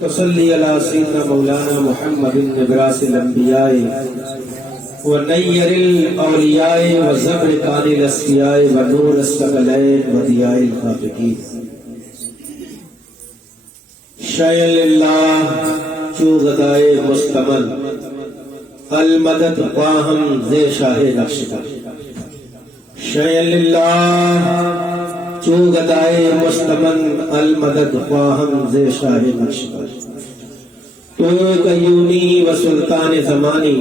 تصلی علی سیدنا مولانا محمد نبراس الانبیاء و نیر الاولیاء و زبر کان الاسفیاء و نور الثقلین و ضیاء الخافقین شیل اللہ چو غدائے مستمن المدد خواہم زی شاہ نقشتر شیل اللہ چو گدائے مستمن المدد خواہم زی شاہ نقشبر تو قیومی و سلطان زمانی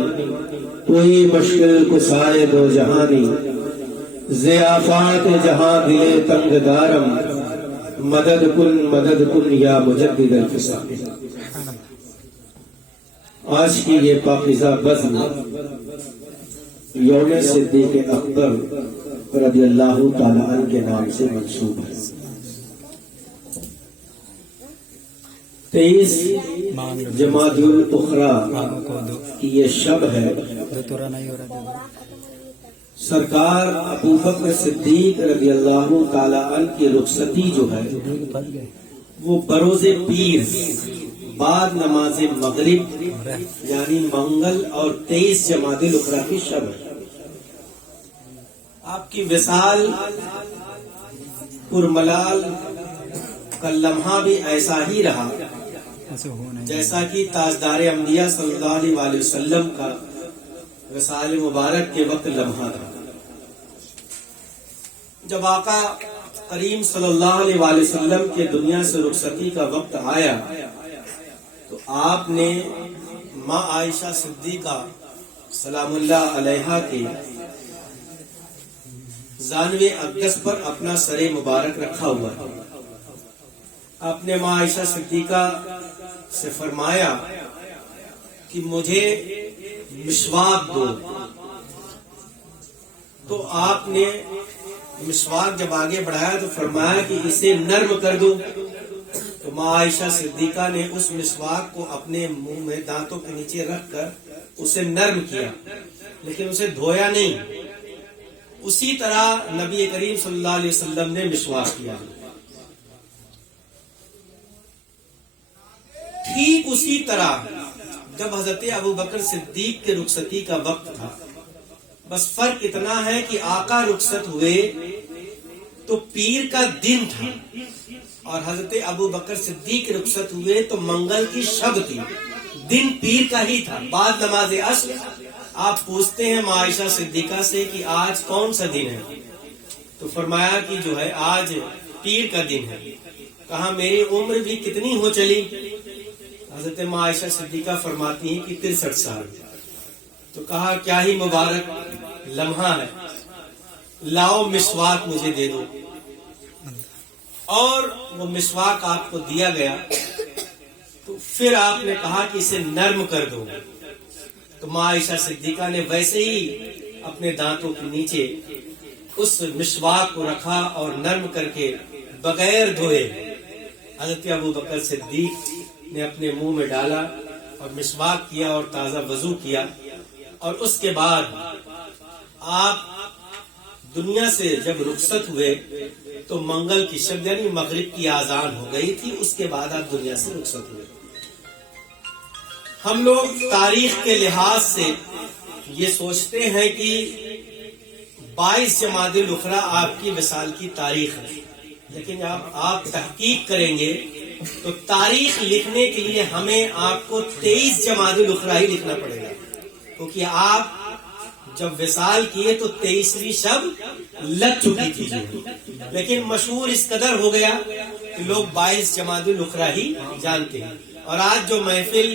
توہی مشکل کسائے دو جہانی زی آفات جہاں دلے تنگ دارم مدد کن یا مجدد الفساد۔ آج کی یہ پاکیزہ بزم یوم صدیق اکبر رضی اللہ تعالیٰ عنہ کے نام سے منسوب ہے۔ 23 جمادی الاخری کی یہ شب ہے۔ سرکار ابوبکر صدیق رضی اللہ تعالیٰ عنہ کی رخصتی جو ہے وہ بروز پیر بعد نماز مغرب یعنی منگل اور 23 جمادی الاخری کی شب ہے۔ آپ کی وصال پرملال کا لمحہ بھی ایسا ہی رہا جیسا کہ تاجدار انبیاء صلی اللہ علیہ وسلم کا وصال مبارک کے وقت لمحہ تھا۔ جب آقا کریم صلی اللہ علیہ وسلم کے دنیا سے رخصتی کا وقت آیا تو آپ نے ماں عائشہ صدیقہ سلام اللہ علیہا کے زانوے اقدس پر اپنا سر مبارک رکھا ہوا ہے۔ آپ نے ماں عائشہ صدیقہ سے فرمایا کہ مجھے مسواک دو، تو آپ نے مسواک جب آگے بڑھایا تو فرمایا کہ اسے نرم کر دو، تو ماں عائشہ صدیقہ نے اس مسواک کو اپنے منہ میں دانتوں کے نیچے رکھ کر اسے نرم کیا لیکن اسے دھویا نہیں۔ اسی طرح نبی کریم صلی اللہ علیہ وسلم نے مسواک کیا۔ ٹھیک اسی طرح جب حضرت ابوبکر صدیق کے رخصتی کا وقت تھا، بس فرق اتنا ہے کہ آقا رخصت ہوئے تو پیر کا دن تھا اور حضرت ابوبکر صدیق رخصت ہوئے تو منگل کی شب تھی، دن پیر کا ہی تھا۔ بعد نماز عصر آپ پوچھتے ہیں ماں عائشہ صدیقہ سے کہ آج کون سا دن ہے، تو فرمایا کہ جو ہے آج پیر کا دن ہے۔ کہا میری عمر بھی کتنی ہو چلی؟ حضرت ماں عائشہ صدیقہ فرماتی ہیں کہ 63 سال۔ تو کہا کیا ہی مبارک لمحہ ہے، لاؤ مسواک مجھے دے دو، اور وہ مسواک آپ کو دیا گیا۔ تو پھر آپ نے کہا کہ اسے نرم کر دو، تو ماں عائشہ صدیقہ نے ویسے ہی اپنے دانتوں کے نیچے اس مسواک کو رکھا اور نرم کر کے بغیر دھوئے حضرت ابوبکر صدیق نے اپنے منہ میں ڈالا اور مسواک کیا اور تازہ وضو کیا، اور اس کے بعد آپ دنیا سے جب رخصت ہوئے تو منگل کی شب یعنی مغرب کی آذان ہو گئی تھی، اس کے بعد آپ دنیا سے رخصت ہوئے۔ ہم لوگ تاریخ کے لحاظ سے یہ سوچتے ہیں کہ 22 جمادی الاخری آپ کی وصال کی تاریخ ہے، لیکن آپ تحقیق کریں گے تو تاریخ لکھنے کے لیے ہمیں آپ کو 23 جمادی الاخری ہی لکھنا پڑے گا، کیونکہ آپ جب وصال کیے تو 23ویں شب لگ چکی تھی، لیکن مشہور اس قدر ہو گیا کہ لوگ 22 جمادی الاخری ہی جانتے ہیں۔ اور آج جو محفل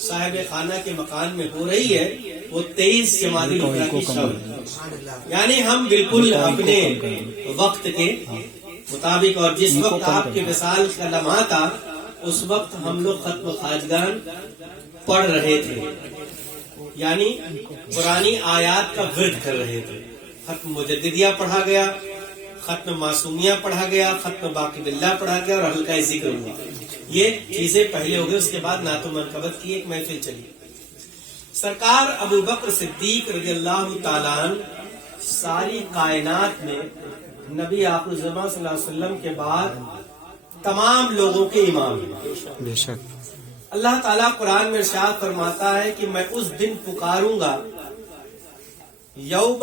صاحب خانہ کے مکان میں ہو رہی ہے وہ 23 جمادی الاخری کی شب ہے، یعنی ہم بالکل اپنے وقت کے مطابق، اور جس وقت آپ کے وصال کا لمحہ تھا اس وقت ہم لوگ ختم خواجگان پڑھ رہے تھے، یعنی پرانی آیات کا ورد کر رہے تھے۔ ختم مجددیہ پڑھا گیا، ختم معصومیہ پڑھا گیا، ختم باقی باللہ پڑھا گیا اور حلقہ ذکر ہوا۔ یہ چیزیں پہلے ہو گئی، اس کے بعد نعت و منقبت کی ایک محفل چلی۔ سرکار ابوبکر صدیق رضی اللہ تعالیٰ عنہ ساری کائنات میں نبی آخر الزمان صلی اللہ علیہ وسلم کے بعد تمام لوگوں کے امام ہیں۔ بے شک اللہ تعالیٰ قرآن میں ارشاد فرماتا ہے کہ میں اس دن پکاروں گا، یوم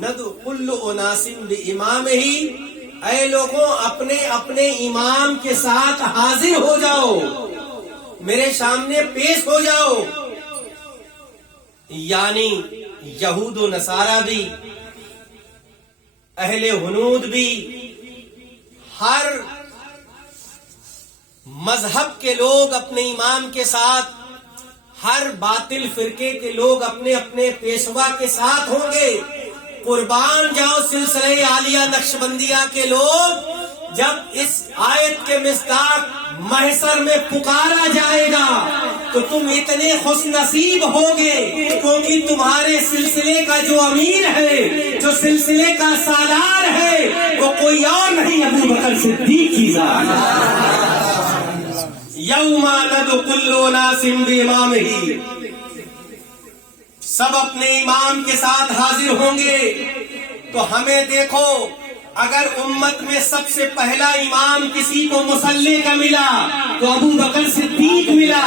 ندعو کل اناس بامامہ، اے لوگوں اپنے اپنے امام کے ساتھ حاضر ہو جاؤ، میرے سامنے پیش ہو جاؤ۔ یعنی یہود و نصارہ بھی، اہل ہنود بھی، ہر مذہب کے لوگ اپنے امام کے ساتھ، ہر باطل فرقے کے لوگ اپنے اپنے پیشوا کے ساتھ ہوں گے۔ قربان جاؤ سلسلہ عالیہ نقشبندیہ کے لوگ، جب اس آیت کے مصداق محشر میں پکارا جائے گا تو تم اتنے خوش نصیب ہوگے، کیونکہ تمہارے سلسلے کا جو امیر ہے، جو سلسلے کا سالار ہے، وہ کوئی اور نہیں، ابو بکر صدیق کی ذات۔ یوم ندعو کل اناس بامامہ، سب اپنے امام کے ساتھ حاضر ہوں گے۔ تو ہمیں دیکھو، اگر امت میں سب سے پہلا امام کسی کو مصلی کا ملا تو ابو بکر صدیق ملا،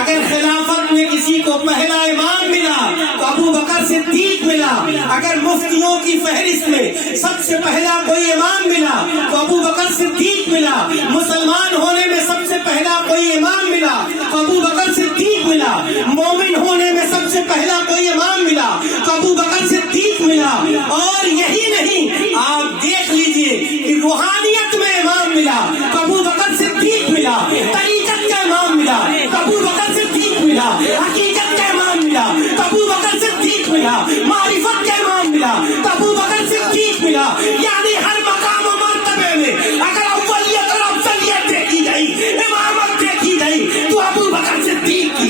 اگر خلافت میں کسی کو پہلا امام ملا تو ابو بکر صدیق ملا، اگر مفتیوں کی فہرست میں سب سے پہلا کوئی امام ملا تو ابو بکر صدیق ملا، مسلمان ہونے میں سب سے پہلا کوئی امام ملا تو ابو بکر صدیق ملا، مومن ہونے میں سب سے پہلا کوئی امام ملا تو ابو بکر صدیق ملا۔ اور یہی نہیں، آپ دیکھ لیجئے کہ روحانیت میں امام ملا تو ابو بکر صدیق ملا، طریقت کا امام ملا تو ابو بکر صدیق ملا، حقیقت کا امام ملا تو ابو بکر صدیق ملا، معرفت کا امام ملا تو ابو بکر صدیق ملا۔ یعنی ہر مقام و مرتبے میں اگر اولیت اور افضلیت دیکھی گئی، امامت دیکھی گئی تو ابو بکر صدیق کی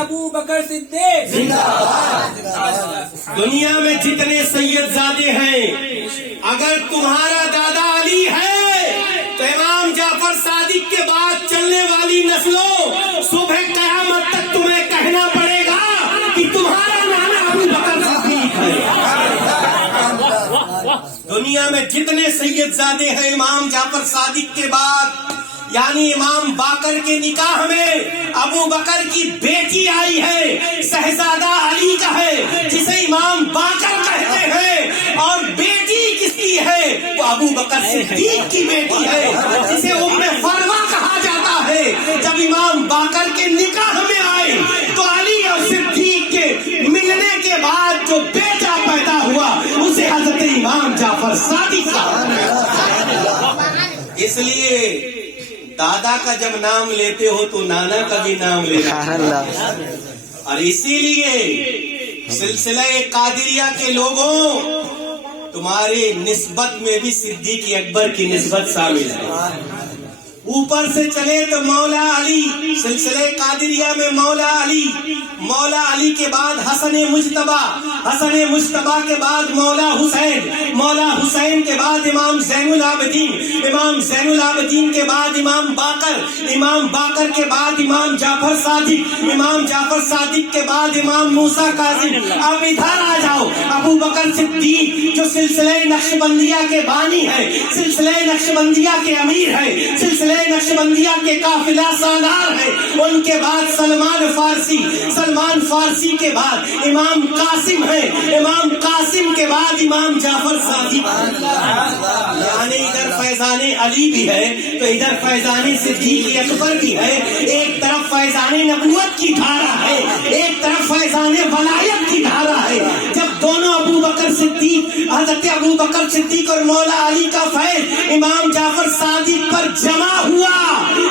ابو بکر صدیق۔ دنیا میں جتنے سید زادے ہیں، اگر تمہارا دادا علی ہے تو امام جعفر صادق کے بعد چلنے والی نسلوں صبح قیامت تک تمہیں کہنا پڑے گا کہ تمہارا نانا ابو بکر صدیق ہے۔ دنیا میں جتنے سید زادے ہیں امام جعفر صادق کے بعد، یعنی امام باقر کے نکاح میں ابو بکر کی بیٹی آئی ہے، شہزادہ علی کا ہے، جسے امام باقر کہتے ہیں، اور بیٹی کس کی ہے؟ وہ ابو بکر صدیق کی بیٹی ہے، جسے ام فروا کہا جاتا ہے۔ جب امام باقر کے نکاح میں آئے تو علی اور صدیق کے ملنے کے بعد جو بیٹا پیدا ہوا اسے حضرت امام جعفر صادق کہا۔ اس لیے دادا کا جب نام لیتے ہو تو نانا کا بھی نام لینا، اور اسی لیے سلسلہ قادریہ کے لوگوں، تمہاری نسبت میں بھی صدیق اکبر کی نسبت شامل ہے۔ اوپر سے چلے تو مولا علی، سلسلہ قادریہ میں مولا علی، مولا علی کے بعد حسن مجتبی، حسن مجتبی کے بعد مولا حسین، مولا حسین کے بعد امام زین العابدین، امام زین العابدین کے بعد امام باقر، امام باقر کے بعد امام جعفر صادق، امام جعفر صادق کے بعد امام موسیٰ کاظم۔ اب ادھر آ جاؤ، ابو بکر صدیق جو سلسلہ نقشبندیہ کے بانی ہے، سلسلہ نقشبندیہ کے امیر ہے، سلسلہ نقشبندیہ کے قافلہ سالار ہے، ان کے بعد سلمان فارسی، سلمان فارسی کے بعد امام قاسم ہے، امام قاسم کے بعد امام جعفر صادق۔ یعنی ادھر فیضان علی بھی ہے تو ادھر فیضان صدیق اکبر بھی ہے، ایک طرف فیضان نبوت کی دھارا ہے، ایک طرف فیضان ولایت کی دھارا ہے۔ جب دونوں ابو بکر صدیق، حضرت ابو بکر صدیق اور مولا علی کا فیض امام جعفر صادق پر جمع ہوا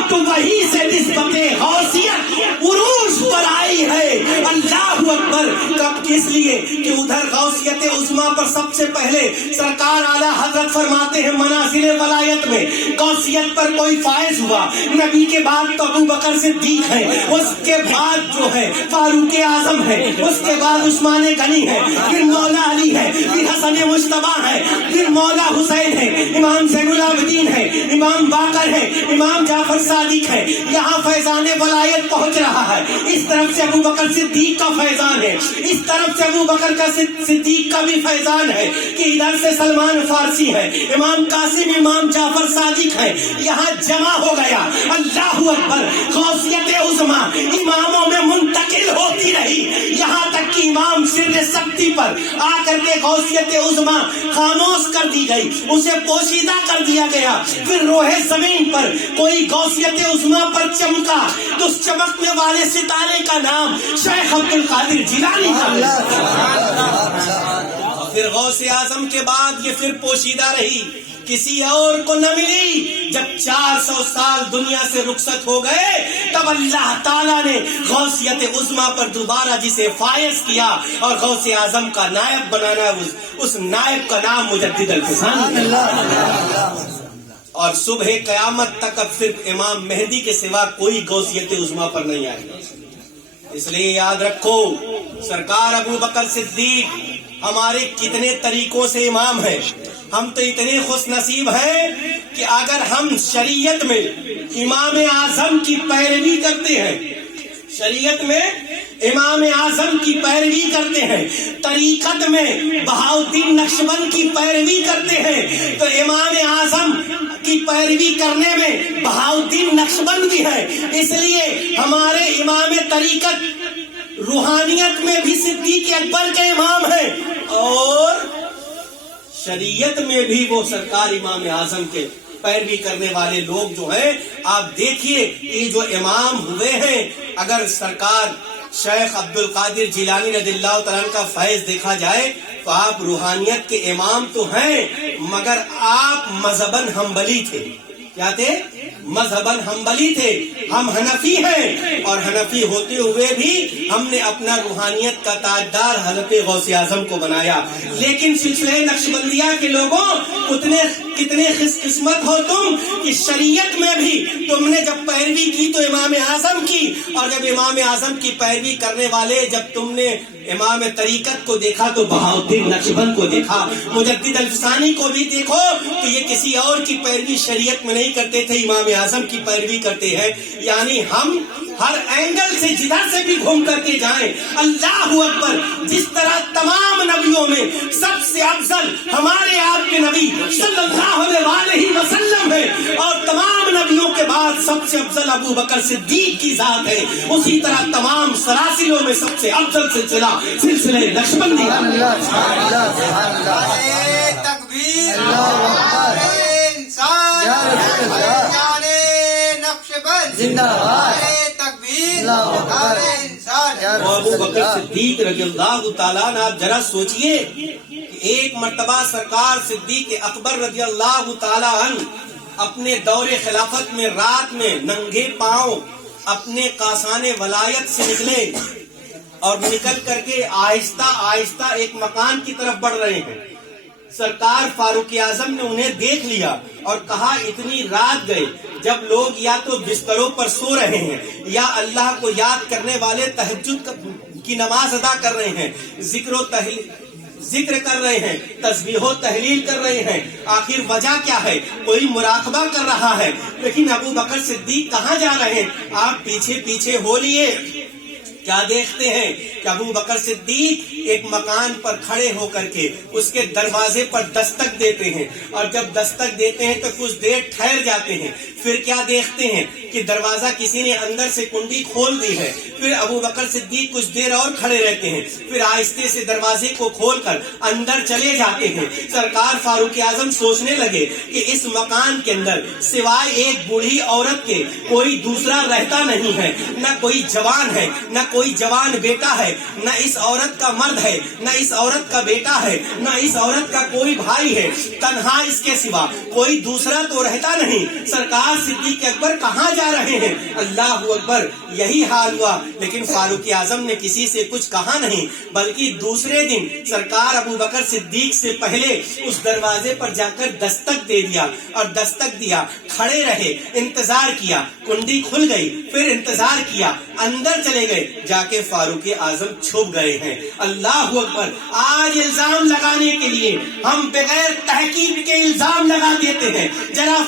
تو وہیں سے نسبت غوثیت عروج پر آئی ہے۔ اللہ اکبر! کب؟ اس لیے کہ ادھر غوثیت عظمیٰ پر سب سے پہلے سرکار اعلیٰ حضرت فرماتے ہیں منازل ولایت میں غوثیت پر کوئی فائز ہوا، نبی کے بعد تو ابو بکر صدیق ہے، اس کے بعد جو ہے فاروق اعظم ہے، اس کے بعد عثمان غنی ہے، پھر مولا علی ہے، پھر حسن مجتبی ہے، پھر مولا حسین ہے، امام زین العابدین ہے، امام باقر ہے، امام جعفر صادق ہے۔ یہاں فیضان ولایت پہنچ رہا ہے، اس طرف سے ابو بکر صدیق کا فیض فیضان ہے, اس طرف سے ابو بکر کا صدیق کا بھی فیضان ہے کہ ادھر سے سلمان فارسی ہے, امام قاسم, امام جعفر صادق ہے, یہاں جمع ہو گیا. اللہ اکبر, غوثیت عظما اماموں میں منتقل ہوتی رہی, یہاں تک کہ امام سر سکتی پر آ کر کے غوثیت عظما خاموش کر دی گئی, اسے پوشیدہ کر دیا گیا. پھر روح زمین پر کوئی غوثیت عظما پر چمکا تو اس چمکنے والے ستارے کا نام شیخ عبد القادر جیلانی کا. پھر غوث اعظم کے بعد یہ پھر پوشیدہ رہی, کسی اور کو نہ ملی. جب 400 سال دنیا سے رخصت ہو گئے تب اللہ تعالیٰ نے غوثیت عظما پر دوبارہ جسے فائز کیا اور غوث اعظم کا نائب بنانا, اس نائب کا نام مجدد الفسانی. اور صبح قیامت تک اب صرف امام مہدی کے سوا کوئی غوثیت عظما پر نہیں آئے گا. اس لیے یاد رکھو, سرکار ابو بکر صدیق ہمارے کتنے طریقوں سے امام ہیں. ہم تو اتنے خوش نصیب ہیں کہ اگر ہم شریعت میں امام اعظم کی پیروی کرتے ہیں, شریعت میں امام اعظم کی پیروی کرتے ہیں, طریقت میں بہاؤالدین نقشبند کی پیروی کرتے ہیں, تو امام اعظم کی پیروی کرنے میں بہاؤالدین نقشبند بھی ہے. اس لیے ہمارے امام طریقت روحانیت میں بھی صدیق اکبر کے امام ہیں, اور شریعت میں بھی وہ سرکار امام اعظم کے پیروی کرنے والے لوگ جو ہیں. آپ دیکھیے یہ جو امام ہوئے ہیں, اگر سرکار شیخ عبد القادر جیلانی رضی اللہ تعالیٰ کا فیض دیکھا جائے تو آپ روحانیت کے امام تو ہیں, مگر آپ مذہباً حنبلی تھے. کیا تھے؟ مذہباً حنبلی تھے. ہم حنفی ہیں, اور حنفی ہوتے ہوئے بھی ہم نے اپنا روحانیت کا تاجدار حضرت غوث اعظم کو بنایا. لیکن سلسلہ نقشبندیہ کے لوگوں کتنے قسمت ہو تم کہ شریعت میں بھی تم نے جب پیروی کی تو امام اعظم کی, اور جب امام اعظم کی پیروی کرنے والے جب تم نے امام طریقت کو دیکھا تو بہاؤالدین نقشبند کو دیکھا, مجدد الفسانی کو بھی دیکھو کہ یہ کسی اور کی پیروی شریعت میں نہیں کرتے تھے, امام اعظم کی پیروی کرتے ہیں. یعنی ہم ہر اینگل سے جدھر سے بھی گھوم کر کے جائیں, اللہ اکبر, جس طرح تمام نبیوں میں سب سے افضل ہمارے آپ کے نبی صلی اللہ علیہ وسلم ہے, اور تمام نبیوں کے بعد سب سے افضل ابو بکر صدیق کی ذات ہے, اسی طرح تمام سلاسلوں میں سب سے افضل سلسلہ نقشبندی. تکبیر, ابو بکر صدیق رضی اللہ تعالیٰ عنہ, آپ ذرا سوچئے کہ ایک مرتبہ سرکار صدیق اکبر رضی اللہ تعالیٰ عنہ اپنے دور خلافت میں رات میں ننگے پاؤں اپنے کاسان ولایت سے نکلے, اور نکل کر کے آہستہ آہستہ ایک مکان کی طرف بڑھ رہے ہیں. سرکار فاروق اعظم نے انہیں دیکھ لیا اور کہا اتنی رات گئے جب لوگ یا تو بستروں پر سو رہے ہیں یا اللہ کو یاد کرنے والے تہجد کی نماز ادا کر رہے ہیں, ذکر کر رہے ہیں, تسبیح و تحلیل کر رہے ہیں, آخر وجہ کیا ہے؟ کوئی مراقبہ کر رہا ہے. لیکن ابو بکر صدیق کہاں جا رہے ہیں؟ آپ پیچھے پیچھے ہو لیے. کیا دیکھتے ہیں کہ ابو بکر صدیق ایک مکان پر کھڑے ہو کر کے اس کے دروازے پر دستک دیتے ہیں, اور جب دستک دیتے ہیں تو کچھ دیر ٹھہر جاتے ہیں. پھر کیا دیکھتے ہیں کہ دروازہ کسی نے اندر سے کنڈی کھول دی ہے. پھر ابو بکر صدیق کچھ دیر اور کھڑے رہتے ہیں, پھر آہستہ سے دروازے کو کھول کر اندر چلے جاتے ہیں. سرکار فاروق اعظم سوچنے لگے کہ اس مکان کے اندر سوائے ایک بوڑھی عورت کے کوئی دوسرا رہتا نہیں ہے, نہ کوئی جوان ہے, نہ کوئی جوان بیٹا ہے, نہ اس عورت کا مرد ہے, نہ اس عورت کا بیٹا ہے, نہ اس عورت کا کوئی بھائی ہے, تنہا اس کے سوا کوئی دوسرا تو رہتا نہیں. سرکار صدیق اکبر کہاں جا رہے ہیں؟ اللہ اکبر, یہی حال ہوا. لیکن فاروق اعظم نے کسی سے کچھ کہا نہیں, بلکہ دوسرے دن سرکار ابو بکر صدیق سے پہلے اس دروازے پر جا کر دستک دے دیا, اور دستک دیا, کھڑے رہے, انتظار کیا, کنڈی کھل گئی, پھر انتظار کیا, اندر چلے گئے, جا کے فاروق اعظم چھپ گئے ہیں. اللہ اکبر. آج الزام لگانے کے لیے ہم بغیر تحقیق کے الزام لگا دیتے ہیں. ذرا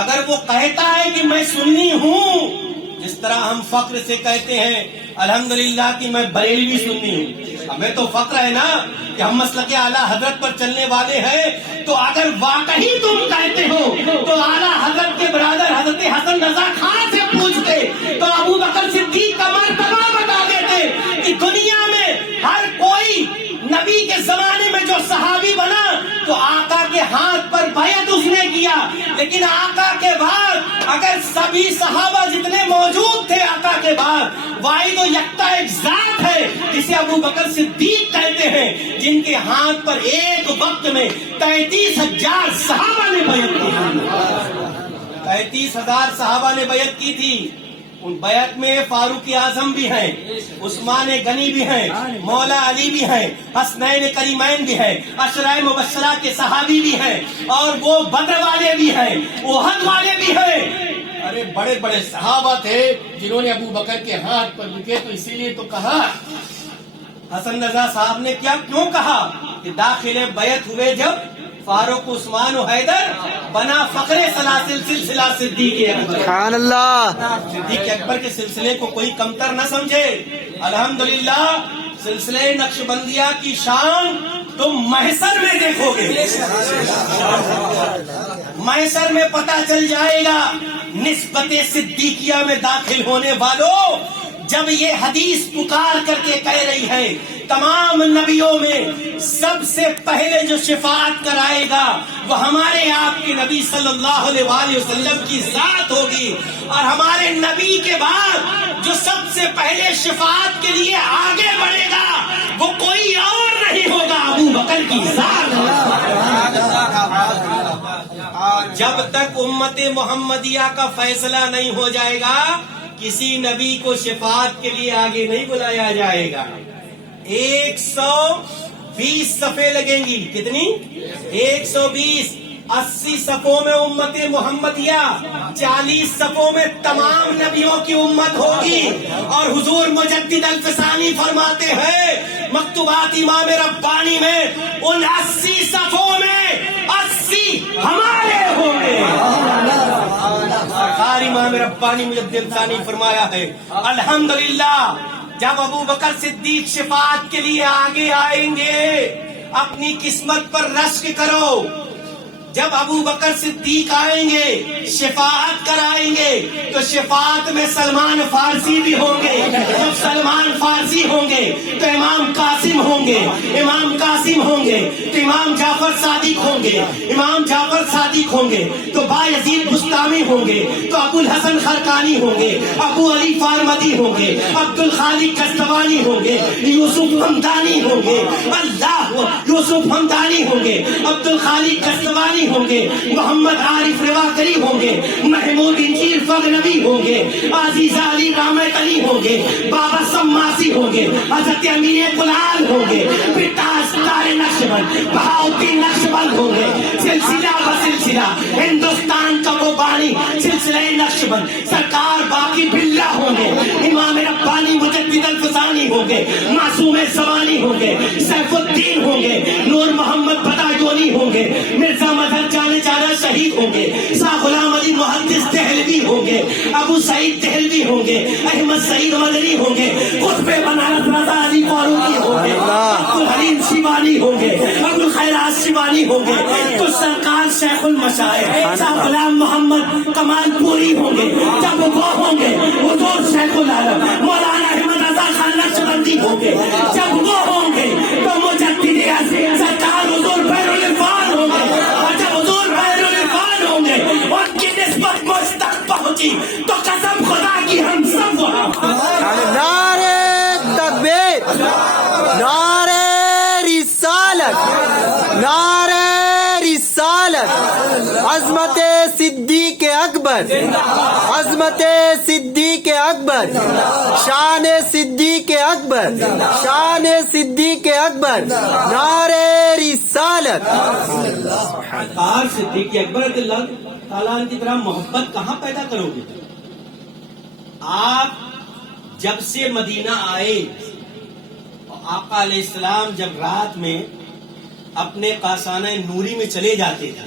اگر وہ کہتا ہے کہ میں سنی ہوں، جس طرح ہم فخر سے کہتے ہیں الحمدللہ کہ میں بریلوی سنی ہوں، ہمیں تو فخر ہے نا کہ ہم مسلک اعلیٰ حضرت پر چلنے والے ہیں، تو اگر واقعی تم کہتے ہو تو اعلیٰ حضرت کے برادر حضرت حسن رضا خان سے پوچھتے تو ابو بکر صدیق کا مرتبہ بتا دیتے کہ دنیا میں ہر کوئی نبی کے زمانے میں جو صحابی بنا تو آقا کے ہاتھ پر بیعت اس نے کیا، لیکن آقا کے بعد اگر سبھی صحابہ جتنے موجود تھے آقا کے بعد واحد و یکتا ایک ذات ہے جسے ابو بکر صدیق کہتے ہیں، جن کے ہاتھ پر ایک وقت میں 33,000 صحابہ نے بیعت کی، 33,000 صحابہ نے بیعت کی تھی۔ ان بیعت میں فاروق اعظم بھی ہیں، عثمان غنی بھی ہیں، مولا علی بھی ہیں، حسنین کریمین بھی ہیں، عشرہ مبشرہ کے صحابی بھی ہیں، اور وہ بدر والے بھی ہیں، احد والے بھی ہیں۔ ارے بڑے بڑے صحابہ تھے جنہوں نے ابو بکر کے ہاتھ پر لکھے، تو اسی لیے تو کہا حسن رضا صاحب نے کیوں کہا کہ داخل بیعت ہوئے جب فاروق عثمان و حیدر بنا فخر سلاسل سلسلہ صدیق اکبر۔ سبحان اللہ۔ صدیق اکبر کے سلسلے کو کوئی کمتر نہ سمجھے۔ الحمدللہ سلسلہ نقشبندیہ کی شان تم محشر میں دیکھو گے، محشر میں پتہ چل جائے گا۔ نسبت صدیقیہ میں داخل ہونے والوں، جب یہ حدیث پکار کر کے کہہ رہی ہے تمام نبیوں میں سب سے پہلے جو شفاعت کرائے گا وہ ہمارے آپ کے نبی صلی اللہ علیہ وآلہ وسلم کی ذات ہوگی، اور ہمارے نبی کے بعد جو سب سے پہلے شفاعت کے لیے آگے بڑھے گا وہ کوئی اور نہیں ہوگا، ابو بکر کی ذات ہوگی۔ جب تک امت محمدیہ کا فیصلہ نہیں ہو جائے گا کسی نبی کو شفاعت کے لیے آگے نہیں بلایا جائے گا۔ 120 صفیں لگیں گی، کتنی؟ 120۔ 80 صفوں میں امت محمدیہ، 40 صفوں میں تمام نبیوں کی امت ہوگی، اور حضور مجدد الفسانی فرماتے ہیں مکتوبات امام ربانی میں ان 80 صفوں میں 80 ہمارے ہوں گے۔ سرکار امام ربانی مجدد الفسانی فرمایا ہے الحمدللہ جب ابو بکر صدیق شفاعت کے لیے آگے آئیں گے اپنی قسمت پر رشک کرو۔ جب ابو بکر صدیق آئیں گے شفاعت کرائیں گے تو شفاعت میں سلمان فارسی بھی ہوں گے، جب سلمان فارسی ہوں گے تو امام قاسم ہوں گے، امام قاسم ہوں گے تو امام جعفر صادق ہوں گے، امام جعفر صادق ہوں گے تو بایزید بستامی ہوں گے، تو ابو الحسن خرقانی ہوں گے، ابو علی فارمدی ہوں گے، عبد الخالق کستوانی ہوں گے، یوسف حمدانی ہوں گے، اللہ یوسف حمدانی ہوں گے، عبد الخالق کستوانی ہوں گے، محمد عارف رواکری ہوں گے، محمود انجیل فغنوی ہوں گے، عزیز علی رحمت علی ہوں گے، بابا سماسی ہوں گے، حضرت امیر کلال ہوں گے، تار نقشبند بہاؤدین نقشبند ہوں گے، سلسلہ بسلسلہ ہندوستان کا وہ بانی سلسلہ نقشبند سرکار باقی بلّہ ہوں گے، امام ربانی مجدد الفسانی ہوں گے، معصوم زمانی ہوں گے، سیف الدین ہوں گے، نور محمد بدایونی ہوں گے، مرزا مظہر جانے جانا شہید ہوں گے، شاہ غلام علی محدث دہلوی ہوں گے، ابو سعید دہلوی ہوں گے، احمد سعید مدنی ہوں گے، قطب بنارس رضا علی فاروقی ہوں گے، عبدالحلیم شیوانی ہوں گے، عبدالخیرات شیوانی ہوں گے، تو سرکار شیخ المشائخ شاہ غلام محمد کمال پوری ہوں گے، جب وہ ہوں گے حضور شیخ العالم مولانا احمد رضا خان نقشبندی ہوں گے، جب وہ ہوں گے تو مجدد اعظم سرکار حضور بحر العرفان ہوں گے، اور جب حضور بحر العرفان ہوں گے ان کی نسبت مجھ تک پہنچی تو قسم خدا کی ہم سب وہاں۔ نعرہ تکبیر، نعرہ رسالت، نعرہ رسالت، عظمت صدیق اکبر، عظمت صدیق اکبر، شان صدیق اکبر، شان صدیق اکبر، نعرہ رسالت۔ سرکار صدیق اکبر رضی اللہ تعالیٰ عنہ کی طرح محبت کہاں پیدا کرو گے؟ آپ جب سے مدینہ آئے، آقا علیہ السلام جب رات میں اپنے قاصانہ نوری میں چلے جاتے تھے،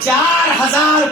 4000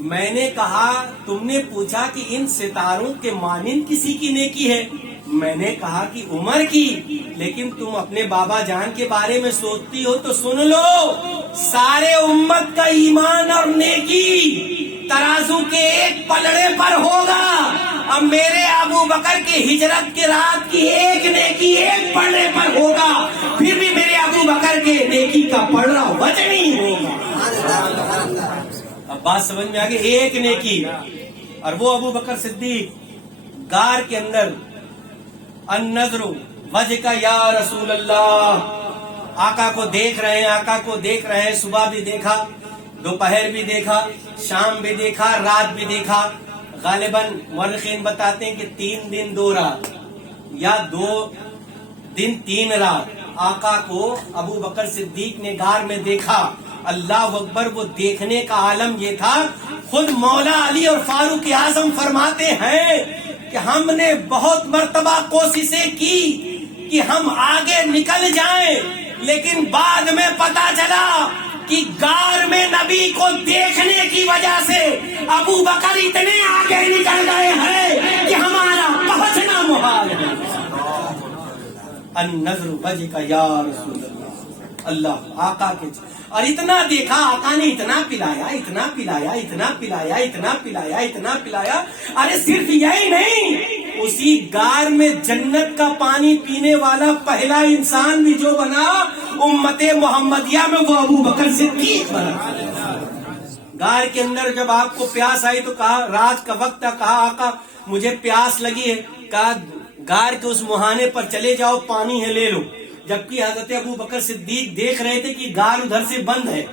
میں نے کہا تم نے پوچھا کہ ان ستاروں کے مانند کسی کی نیکی ہے؟ میں نے کہا کہ عمر کی، لیکن تم اپنے بابا جان کے بارے میں سوچتی ہو تو سن لو، سارے امت کا ایمان اور نیکی ترازو کے ایک پلڑے پر ہوگا، اب میرے ابو بکر کے ہجرت کے رات کی ایک نیکی ایک پلڑے پر ہوگا، پھر بھی میرے ابو بکر کے نیکی کا پلڑا وزنی ہوگا۔ اب بات سمجھ میں آگے، ایک نیکی، اور وہ ابو بکر صدیق غار کے اندر النظر وجہ کا یا رسول اللہ، آقا کو دیکھ رہے ہیں، آقا کو دیکھ رہے ہیں، صبح بھی دیکھا، دوپہر بھی دیکھا، شام بھی دیکھا، رات بھی دیکھا۔ غالباً مورخین بتاتے ہیں کہ 3 دن 2 رات یا 2 دن 3 رات آقا کو ابو بکر صدیق نے غار میں دیکھا۔ اللہ اکبر، وہ دیکھنے کا عالم یہ تھا، خود مولا علی اور فاروق اعظم فرماتے ہیں کہ ہم نے بہت مرتبہ کوششیں کی کہ ہم آگے نکل جائیں، لیکن بعد میں پتا چلا کہ غار میں نبی کو دیکھنے کی وجہ سے ابو بکر اتنے آگے نکل گئے ہیں کہ ہمارا پہنچنا محال ہے۔ النظر وجہ کا یا رسول اللہ، اللہ آقا کے، اور اتنا دیکھا، آقا نے اتنا پلایا، اتنا پلایا، اتنا پلایا، اتنا پلایا، اتنا پلایا۔ ارے صرف یہی نہیں، اسی غار میں جنت کا پانی پینے والا پہلا انسان بھی جو بنا امت محمدیہ میں، وہ ابو بکر صدیق بنا۔ غار کے اندر جب آپ کو پیاس آئی تو کہا، رات کا وقت تھا، کہا آقا مجھے پیاس لگی ہے، کہا غار کے اس مہانے پر چلے جاؤ، پانی ہے لے لو۔ جبکہ حضرت ابو بکر صدیق دیکھ رہے تھے کہ غار ادھر سے بند ہے،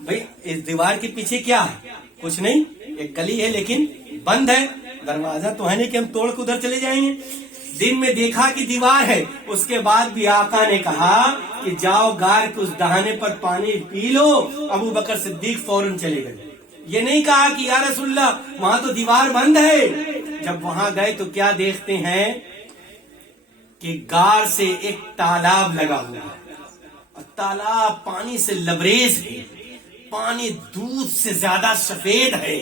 بھئی اس دیوار کے پیچھے کیا ہے؟ کچھ نہیں، ایک گلی ہے لیکن بند ہے، دروازہ تو ہے نہیں کہ ہم توڑ کے ادھر چلے جائیں گے۔ دن میں دیکھا کہ دیوار ہے، اس کے بعد بھی آقا نے کہا کہ جاؤ غار کے اس دہانے پر پانی پی لو۔ ابو بکر صدیق فوراً چلے گئے، یہ نہیں کہا کہ یا رسول اللہ وہاں تو دیوار بند ہے۔ جب وہاں گئے تو کیا دیکھتے ہیں کہ غار سے ایک تالاب لگا ہوا ہے، اور تالاب پانی سے لبریز ہے، پانی دودھ سے زیادہ سفید ہے،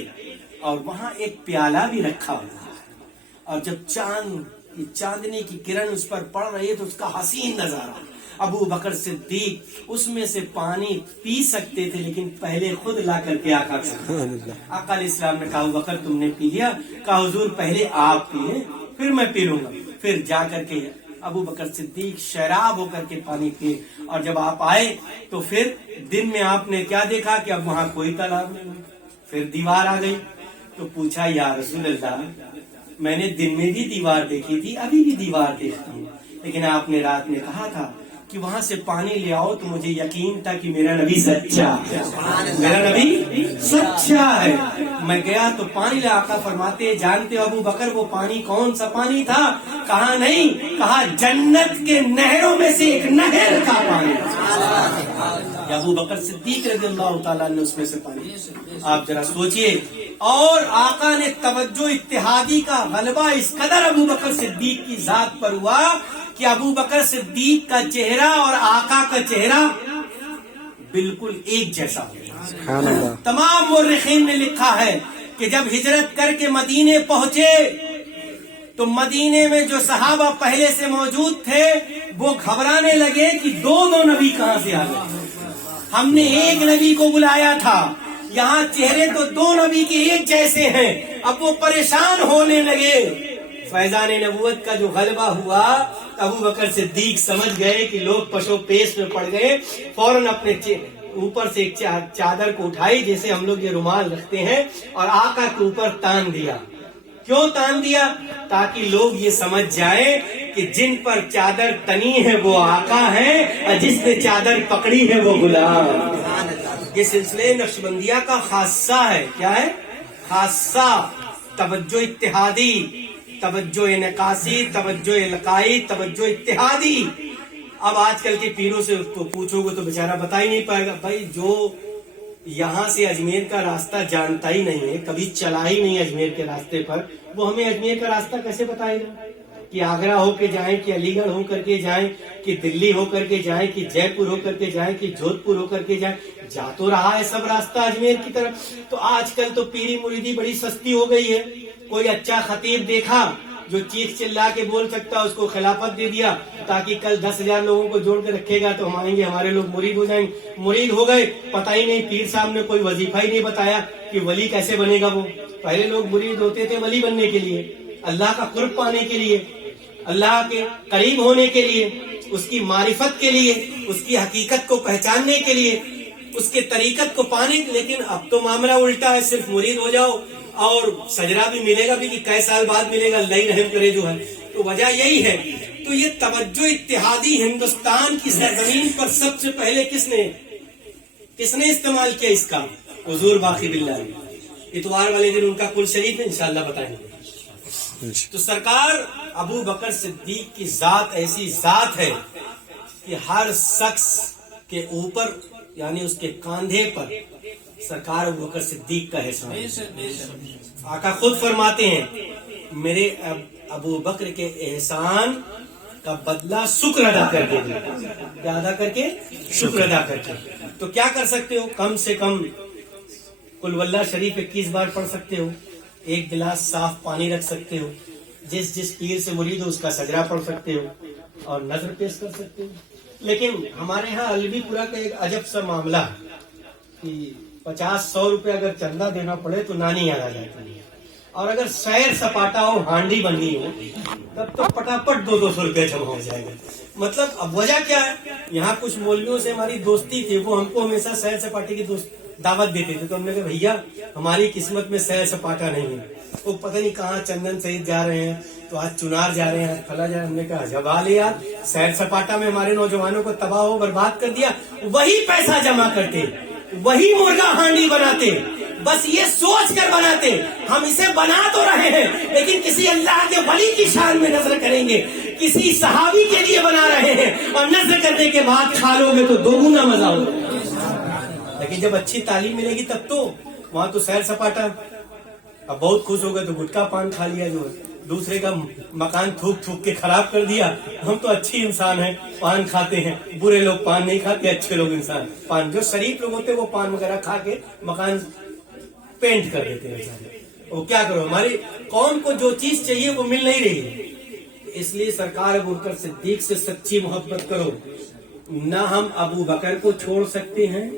اور وہاں ایک پیالہ بھی رکھا ہوا ہے، اور جب چاندنی کی کرن اس پر پڑ رہی ہے تو اس کا حسین نظارہ۔ ابو بکر صدیق اس میں سے پانی پی سکتے تھے، لیکن پہلے خود لا کر کے آقا علیہ السلام نے کہا ابو بکر تم نے پی لیا؟ کہا حضور پہلے آپ پیے پھر میں پی لوں گا۔ پھر جا کر کے ابو بکر صدیق شراب ہو کر کے پانی پیے، اور جب آپ آئے تو پھر دن میں آپ نے کیا دیکھا کہ اب وہاں کوئی تالاب نہیں، پھر دیوار آ گئی تو پوچھا یا رسول اللہ میں نے دن میں بھی دیوار دیکھی تھی، ابھی بھی دیوار دیکھتا ہوں، لیکن آپ نے رات میں کہا تھا کہ وہاں سے پانی لے آؤ، تو مجھے یقین تھا کہ میرا نبی سچا ہے، میرا نبی سچا ہے۔ میں گیا تو پانی لے، آقا فرماتے جانتے ہو ابو بکر وہ پانی کون سا پانی تھا؟ کہا نہیں، کہا جنت کے نہروں میں سے ایک نہر کا پانی۔ ابو بکر صدیق رضی اللہ تعالیٰ نے اس میں سے پانی، آپ ذرا سوچئے۔ اور آقا نے توجہ اتحادی کا غلبہ اس قدر ابو بکر صدیق کی ذات پر ہوا کہ ابو بکر صدیق کا چہرہ اور آقا کا چہرہ بالکل ایک جیسا ہو گیا۔ تمام مورخین نے لکھا ہے کہ جب ہجرت کر کے مدینے پہنچے تو مدینے میں جو صحابہ پہلے سے موجود تھے وہ گھبرانے لگے کہ دو نبی کہاں سے آ گئے، ہم نے ایک نبی کو بلایا تھا، یہاں چہرے تو دو نبی کے ایک جیسے ہیں۔ اب وہ پریشان ہونے لگے۔ فیضان نبوت کا جو غلبہ ہوا، ابو بکر صدیق سمجھ گئے کہ لوگ پشو پیش میں پڑ گئے، فوراً اپنے اوپر سے ایک چادر کو اٹھائی جیسے ہم لوگ یہ رومال رکھتے ہیں، اور آقا کے اوپر تان دیا۔ کیوں تان دیا؟ تاکہ لوگ یہ سمجھ جائیں کہ جن پر چادر تنی ہے وہ آقا ہے، اور جس نے چادر پکڑی ہے وہ غلام۔ یہ سلسلے نقشبندیہ کا خاصہ ہے۔ کیا ہے خاصہ؟ توجہ اتحادی، توجہ نقاسی، توجہ لقائی، توجہ اتحادی۔ اب آج کل کے پیروں سے تو پوچھو گے تو بیچارہ بتا ہی نہیں پائے گا۔ بھائی جو یہاں سے اجمیر کا راستہ جانتا ہی نہیں ہے، کبھی چلا ہی نہیں اجمیر کے راستے پر، وہ ہمیں اجمیر کا راستہ کیسے بتائے گا؟ کہ آگرہ ہو کے جائیں, کہ علی گڑھ ہو کر کے جائیں, کہ دلی ہو کر کے جائیں, کہ جے پور ہو کر کے جائیں, کہ جودھ پور ہو کر کے جائیں. جا تو رہا ہے سب راستہ اجمیر کی طرف. تو آج کل تو پیری مریدی بڑی سستی ہو گئی ہے. کوئی اچھا خطیب دیکھا جو چیخ چلا کے بول سکتا, اس کو خلافت دے دیا تاکہ کل 10,000 لوگوں کو جوڑ کے رکھے گا تو ہم آئیں گے, ہمارے لوگ مرید ہو جائیں گے. مرید ہو گئے, پتہ ہی نہیں, پیر صاحب نے کوئی وظیفہ ہی نہیں بتایا کہ ولی کیسے بنے گا. وہ پہلے لوگ مرید ہوتے تھے ولی بننے کے لیے, اللہ کا قرب پانے کے لیے, اللہ کے قریب ہونے کے لیے, اس کی معرفت کے لیے, اس کی حقیقت کو پہچاننے کے لیے, اس کے طریقت کو پانے. لیکن اب تو معاملہ الٹا ہے, صرف مرید ہو جاؤ اور سجرہ بھی ملے گا بھی کہ کئی سال بعد ملے گا, اللہ ہی رحم کرے جو ہے. تو وجہ یہی ہے. تو یہ توجہ اتحادی ہندوستان کی سرزمین پر سب سے پہلے کس نے استعمال کیا اس کا؟ حضور باقی باللہ. اتوار والے دن ان کا کل شریف ہے, انشاءاللہ بتائیں گے. تو سرکار ابو بکر صدیق کی ذات ایسی ذات ہے کہ ہر شخص کے اوپر یعنی اس کے کاندھے پر سرکار ابو بکر صدیق کا احسان ہے. آقا خود فرماتے ہیں میرے ابو بکر کے احسان کا بدلہ شکر ادا کر کے دیں. کیا ادا کر کے؟ شکر ادا کر کے. تو کیا کر سکتے ہو؟ کم سے کم قل واللہ شریف 21 بار پڑھ سکتے ہو, ایک گلاس صاف پانی رکھ سکتے ہو, جس پیر سے مرید ہو اس کا سجرہ پڑھ سکتے ہو اور نظر پیش کر سکتے ہو. لیکن ہمارے ہاں علوی پورا کا ایک عجب سا معاملہ ہے کہ 50-100 روپے اگر چندہ دینا پڑے تو نانی یاد آ جاتی ہے, اور اگر سیر سپاٹا ہو, ہانڈی بننی ہو, تب تو پٹاپٹ 200 روپے جمع ہو جائے گا. مطلب اب وجہ کیا ہے؟ یہاں کچھ مولویوں سے ہماری دوستی تھی, وہ ہم کو ہمیشہ سیر سپاٹے کی دعوت دیتے تھے. تو ہم نے کہا بھیا ہماری قسمت میں سیر سپاٹا نہیں ہے. وہ پتہ نہیں کہاں چندن سعید جا رہے ہیں, تو آج چنار جا رہے ہیں, پھلا جا رہے ہیں. ہم نے کہا جب آ لے یار, سیر سپاٹا میں ہمارے نوجوانوں کو تباہ و برباد کر دیا. وہی پیسہ جمع کرتے, وہی مرغا ہانڈی بناتے, بس یہ سوچ کر بناتے ہم اسے بنا تو رہے ہیں لیکن کسی اللہ کے ولی کی شان میں نظر کریں گے, کسی صحابی کے لیے بنا رہے ہیں, اور نظر کرنے کے بعد کھا لو گے تو دوگنا مزہ ہوگا. لیکن جب اچھی تعلیم ملے گی تب تو وہاں تو سیر سپاٹا. اب بہت خوش ہو گئے تو گٹکا پان کھا لیا, جو دوسرے کا مکان تھوک تھوک کے خراب کر دیا. ہم تو اچھی انسان ہیں, پان کھاتے ہیں. برے لوگ پان نہیں کھاتے, اچھے لوگ انسان پان, جو شریف لوگ ہوتے وہ پان وغیرہ کھا کے مکان پینٹ کر دیتے ہیں. وہ کیا کرو, ہماری قوم کو جو چیز چاہیے وہ مل نہیں رہی. اس لیے سرکار ابو بکر صدیق سے سچی محبت کرو. نہ ہم ابو بکر کو چھوڑ سکتے ہیں,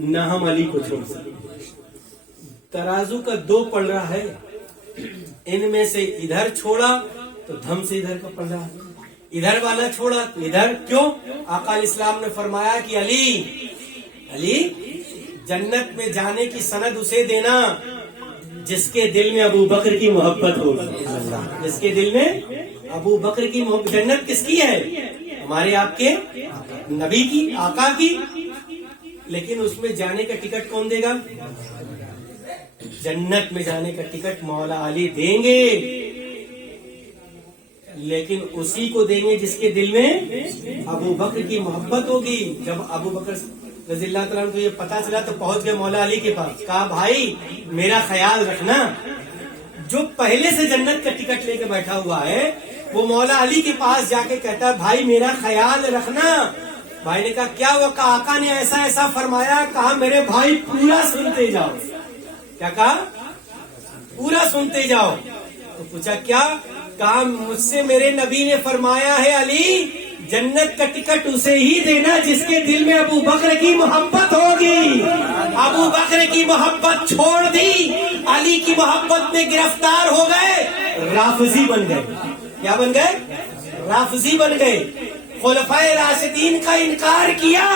نہ ہم علی کو چھوڑ سکتے ہیں. ترازو کا 2 پلڑا ہے, ان میں سے ادھر چھوڑا تو دھم سے ادھر کا پلڑا, ادھر والا چھوڑا تو ادھر. کیوں؟ آقا علیہ السلام نے فرمایا کہ علی جنت میں جانے کی سند اسے دینا جس کے دل میں ابو بکر کی محبت ہوگی. جس کے دل میں ابو بکر کی محبت. جنت کس کی ہے؟ ہمارے آپ کے نبی کی, آقا کی. لیکن اس میں جانے کا ٹکٹ کون دے گا؟ جنت میں جانے کا ٹکٹ مولا علی دیں گے, لیکن اسی کو دیں گے جس کے دل میں ابو بکر کی محبت ہوگی. جب ابو بکر رضی اللہ تعالیٰ کو یہ پتا چلا تو پہنچ گئے مولا علی کے پاس, کہا بھائی میرا خیال رکھنا. جو پہلے سے جنت کا ٹکٹ لے کے بیٹھا ہوا ہے وہ مولا علی کے پاس جا کے کہتا ہے بھائی میرا خیال رکھنا. بھائی نے کہا کیا ہوا؟ کہا آقا نے ایسا ایسا فرمایا. کہا میرے بھائی پورا سنتے جاؤ. کیا کہا؟ پورا سنتے جاؤ. تو پوچھا کیا؟ کہا مجھ سے میرے نبی نے فرمایا ہے علی جنت کا ٹکٹ اسے ہی دینا جس کے دل میں ابو بکر کی محبت ہوگی. ابو بکر کی محبت چھوڑ دی, علی کی محبت میں گرفتار ہو گئے, رافضی بن گئے. کیا بن گئے؟ رافضی بن گئے. خلفائے راشدین کا انکار کیا,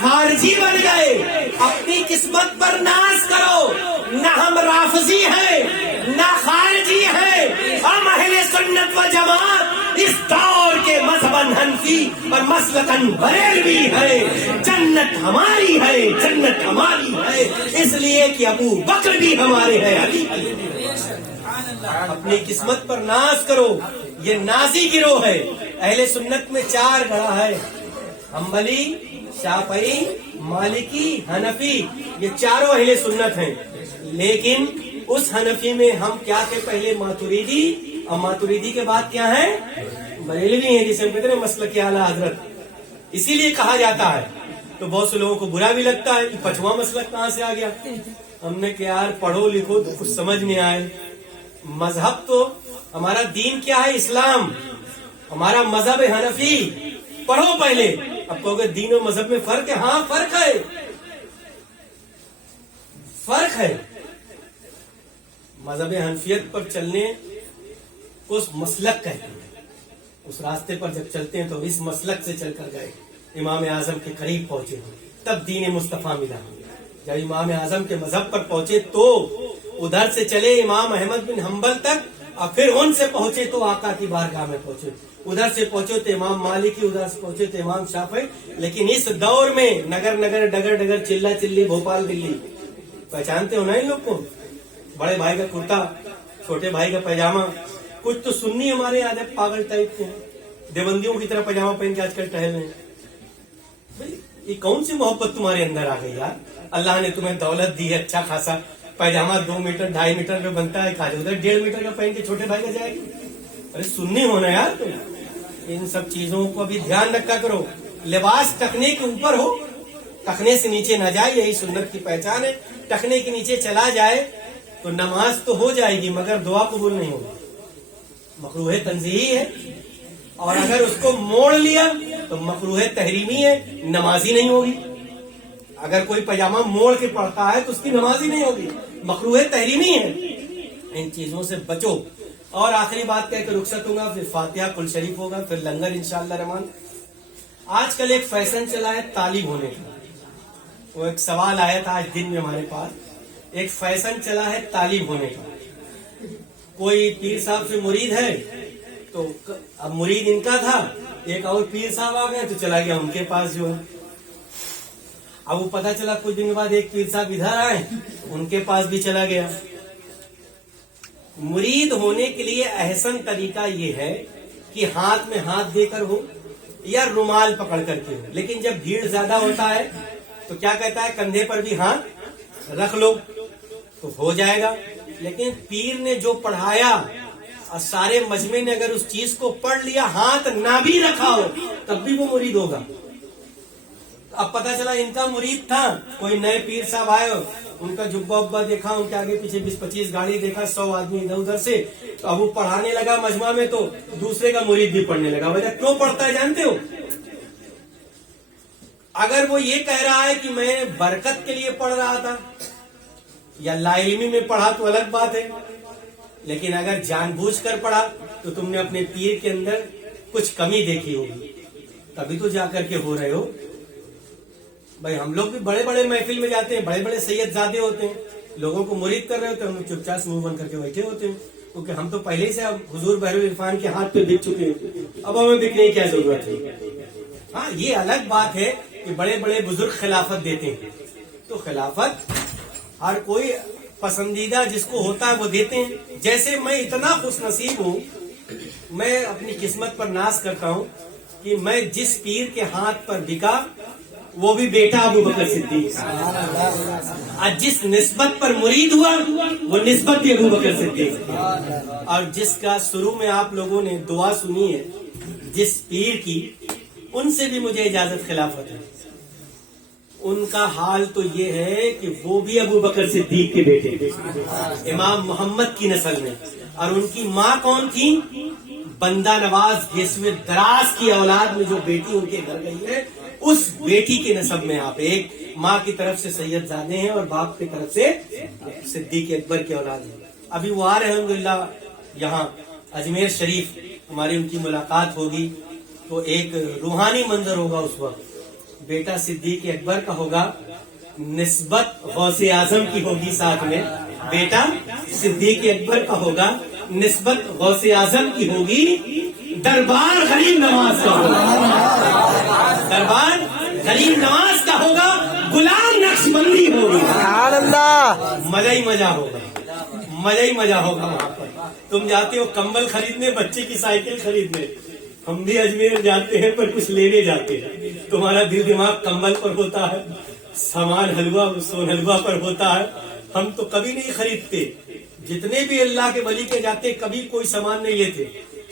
خارجی بن گئے. اپنی قسمت پر ناز کرو, نہ ہم رافضی ہیں نہ خارجی ہیں, ہم اہل سنت و جماعت اس دور کے مذہباً حنفی اور مسلکاً بریلوی ہے. جنت ہماری ہے, جنت ہماری ہے, اس لیے کہ ابو بکر بھی ہمارے ہیں, علی. اپنی قسمت پر ناز کرو. یہ نازی گروہ ہے. اہل سنت میں 4 گڑھا ہے, حنبلی, شافعی, مالکی, حنفی. یہ چاروں اہل سنت ہیں. لیکن اس حنفی میں ہم کیا تھے؟ پہلے ماتریدی اور ماتریدی کے بعد کیا ہے؟ بریلوی ہیں، جسے ہم کہتے ہیں مسلک اعلیٰ حضرت. اسی لیے کہا جاتا ہے. تو بہت سے لوگوں کو برا بھی لگتا ہے کہ پچواں مسلک کہاں سے آ گیا. ہم نے کہ یار پڑھو لکھو تو کچھ سمجھ میں آئے. مذہب تو ہمارا دین کیا ہے؟ اسلام. ہمارا مذہب حنفی. پڑھو پہلے. اب کہو گے دین و مذہب میں فرق ہے. ہاں فرق ہے، فرق ہے. مذہب حنفیت پر چلنے کو مسلک کہتے ہیں. اس راستے پر جب چلتے ہیں تو اس مسلک سے چل کر گئے، امام اعظم کے قریب پہنچے، تب دین مصطفیٰ ملا. جب امام اعظم کے مذہب پر پہنچے تو ادھر سے چلے امام احمد بن حنبل تک، اور پھر ان سے پہنچے تو آقا کی بارگاہ میں پہنچے. ادھر سے پہنچے تو امام مالکی، ادھر سے پہنچے تو امام شافعی. لیکن اس دور میں نگر نگر، ڈگر ڈگر، چلا چلی، بھوپال دلی، پہچانتے ہو نا ان لوگ کو؟ بڑے بھائی کا کرتا، چھوٹے بھائی کا پیجامہ. کچھ تو سنی ہمارے یہاں ہے پاگل ٹائپ کے، دیوبندیوں کی طرح پیجامہ پہن کے آج کل ٹہل رہے ہیں. بھائی یہ کون سی محبت تمہارے اندر آ گئی یار؟ اللہ نے تمہیں دولت دی ہے، اچھا خاصا پیجامہ 2 میٹر 2.5 میٹر میں بنتا ہے، کھاجے ادھر 1.5 میٹر کا پہن کے چھوٹے بھائی کا جائے گی. ارے سننی ہونا یار تم. ان سب چیزوں کو بھی دھیان رکھا کرو. لباس ٹکنے کے اوپر ہو، ٹکنے سے نیچے نہ جائے، یہی سنت کی پہچان ہے. ٹکنے کے نیچے چلا جائے تو نماز تو ہو جائے گی مگر دعا قبول نہیں ہوگی، مکروہ تنزیہی ہے. اور اگر اس کو موڑ لیا تو مکروہ تحریمی ہے، نمازی نہیں ہوگی. اگر کوئی پیجامہ موڑ کے پڑتا ہے تو اس کی نمازی نہیں ہوگی، مکروہ تحریمی ہے. ان چیزوں سے بچو. اور آخری بات کہہ کے رخصت ہوگا، پھر فاتحہ کل شریف ہوگا، پھر لنگر انشاءاللہ رحمان. آج کل ایک فیشن چلا ہے طالب ہونے کا. وہ ایک سوال آیا تھا آج دن میں ہمارے پاس. ایک فیشن چلا ہے طالب ہونے کا. کوئی پیر صاحب سے مرید ہے تو اب مرید ان کا تھا، ایک اور پیر صاحب آ گئے تو چلا گیا ان کے پاس جو ہے. اب وہ پتا چلا کچھ دن بعد ایک پیر صاحب ادھر آئے، ان کے پاس بھی چلا گیا. مرید ہونے کے لیے احسن طریقہ یہ ہے کہ ہاتھ میں ہاتھ دے کر ہو یا رومال پکڑ کر کے ہو. لیکن جب بھیڑ زیادہ ہوتا ہے تو کیا کہتا ہے، کندھے پر بھی ہاتھ رکھ لو تو ہو جائے گا. لیکن پیر نے جو پڑھایا اور سارے مجمع نے اگر اس چیز کو پڑھ لیا، ہاتھ نہ بھی رکھا ہو تب بھی وہ مرید ہوگا. اب پتا چلا ان کا مرید تھا، کوئی نئے پیر صاحب آئے، ان کا جبہ ابا دیکھا، ان کے آگے پیچھے 20-25 گاڑی دیکھا، 100 آدمی ادھر ادھر سے، تو اب وہ پڑھانے لگا مجمع میں تو دوسرے کا مرید بھی پڑھنے لگا. وجہ کیوں پڑھتا ہے جانتے ہو؟ اگر وہ یہ کہہ رہا ہے کہ میں برکت کے لیے پڑھ رہا تھا یا لا علمی میں پڑھا تو الگ بات ہے. لیکن اگر جان بوجھ کر پڑھا تو تم نے اپنے پیر کے اندر کچھ کمی دیکھی ہوگی، تبھی تو جا کر کے ہو رہے ہو. بھائی ہم لوگ بھی بڑے بڑے محفل میں جاتے ہیں، بڑے بڑے سید زادے ہوتے ہیں، لوگوں کو مرید کر رہے ہوتے ہیں، ہم لوگ چپ چاپ منہ بند کر کے بیٹھے ہوتے ہیں، کیونکہ ہم تو پہلے ہی سے حضور بحر العرفان کے ہاتھ پہ بک چکے ہیں، اب ہمیں بکنے کی کیا ضرورت ہے. ہاں یہ الگ بات ہے کہ بڑے بڑے بزرگ خلافت دیتے ہیں، تو خلافت ہر کوئی پسندیدہ جس کو ہوتا ہے وہ دیتے ہیں. جیسے میں اتنا خوش نصیب ہوں، میں اپنی قسمت پر ناز کرتا ہوں کہ میں جس پیر کے ہاتھ پر بکا وہ بھی بیٹا ابو بکر صدیق، اور جس نسبت پر مرید ہوا وہ نسبت بھی ابو بکر صدیق. اور جس کا شروع میں آپ لوگوں نے دعا سنی ہے جس پیر کی، ان سے بھی مجھے اجازت خلافت ہے. ان کا حال تو یہ ہے کہ وہ بھی ابو بکر صدیق کے بیٹے، امام محمد کی نسل میں. اور ان کی ماں کون تھی؟ بندہ نواز یسوع دراز کی اولاد میں جو بیٹی ان کے گھر گئی ہے، اس بیٹی کے نسب میں آپ ایک ماں کی طرف سے سید زادے ہیں اور باپ کی طرف سے صدیق اکبر کی اولاد ہیں. ابھی وہ آ رہے ہیں الحمدللہ یہاں اجمیر شریف، ہماری ان کی ملاقات ہوگی تو ایک روحانی منظر ہوگا. اس وقت بیٹا صدیق اکبر کا ہوگا، نسبت غوث اعظم کی ہوگی، ساتھ میں بیٹا صدیق اکبر کا ہوگا، نسبت غوث اعظم کی ہوگی، دربار غریب نواز کا ہوگا، دربار غریب نواز کا ہوگا، غلام نقشبندی ہوگی. سبحان اللہ. مزہ ہی مزہ ہوگا، مزہ ہی مزہ ہوگا. وہاں پر تم جاتے ہو کمبل خریدنے، بچے کی سائیکل خریدنے، ہم بھی اجمیر جاتے ہیں پر کچھ لینے جاتے ہیں. تمہارا دل دماغ کمبل پر ہوتا ہے، سامان حلوہ سون حلوہ پر ہوتا ہے. ہم تو کبھی نہیں خریدتے، جتنے بھی اللہ کے ولی کے جاتے کبھی کوئی سامان نہیں لیتے,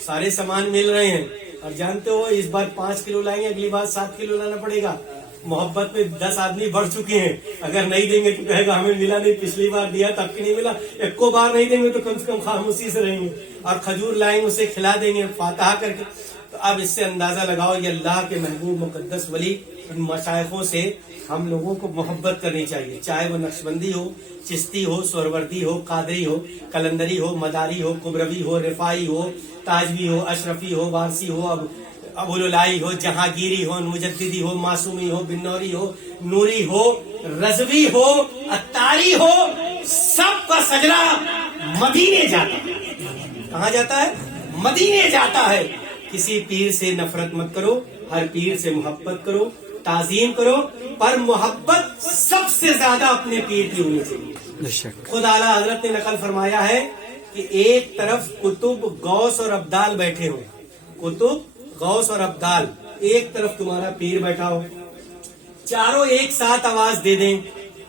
سارے سامان مل رہے ہیں. اور جانتے ہو اس بار 5 کلو لائیں گے, اگلی بار 7 کلو لانا پڑے گا. محبت میں 10 آدمی بڑھ چکے ہیں, اگر نہیں دیں گے تو کہے گا ہمیں ملا نہیں, پچھلی بار دیا تب کی نہیں ملا. ایک کو بار نہیں دیں گے تو کم سے کم خاموشی سے رہیں گے. اور کھجور لائیں گے اسے کھلا دیں گے فاتحہ کر کے. تو اب اس سے اندازہ لگاؤ یہ اللہ کے محبوب مقدس ولی ان مشائخوں سے ہم لوگوں کو محبت کرنی چاہیے, چاہے وہ نقشبندی ہو, چشتی ہو, سہروردی ہو, قادری ہو, کلندری ہو, مداری ہو, کبروی ہو, رفاعی ہو, تاجوی ہو, اشرفی ہو, وارسی ہو, ابوالعلائی ہو, جہانگیری ہو, مجددی ہو, معصومی ہو, بنوری ہو, نوری ہو, رضوی ہو, اتاری ہو, سب کا سجدہ مدینے جاتا ہے. کہاں جاتا ہے؟ مدینے جاتا ہے. کسی پیر سے نفرت مت کرو, ہر پیر سے محبت کرو, تعظیم کرو, پر محبت سب سے زیادہ اپنے پیر کی ہونی چاہیے. خود اعلیٰ حضرت نے نقل فرمایا ہے کہ ایک طرف کتب غوث اور ابدال بیٹھے ہو, کتب غوث اور ابدال, ایک طرف تمہارا پیر بیٹھا ہو, چاروں ایک ساتھ آواز دے دیں,